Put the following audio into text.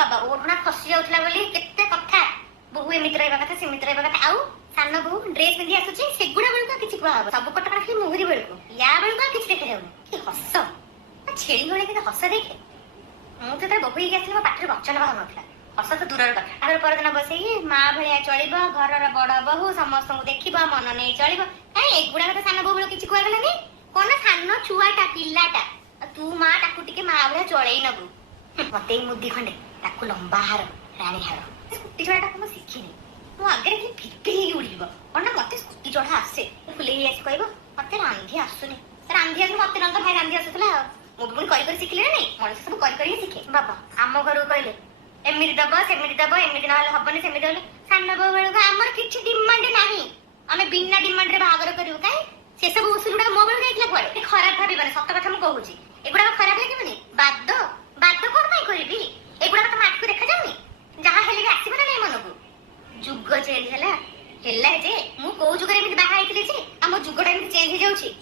बाबा ओढ़ना खसी जाउथला बोली केते कथा बहु एमित रहबा कथा सेमित रहबा कथा आउ सान बहु ड्रेस पिंधि आसुची सेगुडा बेलका किछि कुआ हबो सब कटका खाली मुहरी बेलको या बेलका किछि देखा जाउ कि हस छेड़ी होले कि हस देखे मु तो बहु ही आसली मो पाठर वचन बाहर नथला हस तो दूरर कथा आगर परदिन बसई माँ भलिया चलिबो घरर बड़ बहु समस्त देखिबो मन नै चलिबो ए एगुडा कथा सान बहु किछि कुआ गलानी कोन सान छुआटा पिल्लाटा तू माँ ताकू टिके माँ भलिया चलई नबु मते मुद्दी खंडे ताकू लंबा हार राणी हार स्कूटी चढ़ाटा को शिखिनी मो आगे फिपी ही उड़ीब कौन मत स्कूटी चढ़ा आसे फुले आस कह मत रांधि आसुनी रांधि आस मत नंद भाई रांधि आसूला मुझे पुणी कर शिखिले ना मनुष्य सब कर शिखे बाबा आम घर कहले एमती दब सेमती दब एमती ना हेनी सेमती हेल्ले सान बो बेलू आमर किसी डिमांड ना आम बिना डिमांड बाहागर करूँ कहीं से सब उसूल गुड़ा मो बेलू जाइए कुआड़े खराब भाव सत कथा मुझे कहूँ एगुड़ा खराब लगे बाद बाद कौन करी एगुड़ा तो आँख को देखा जाऊनी जहाँ हेले भी आसब ना नहीं मन को जुग चेंज है जे मु कौ जुगर बाहा जे आम जुगटा चेंज हो जाऊँगी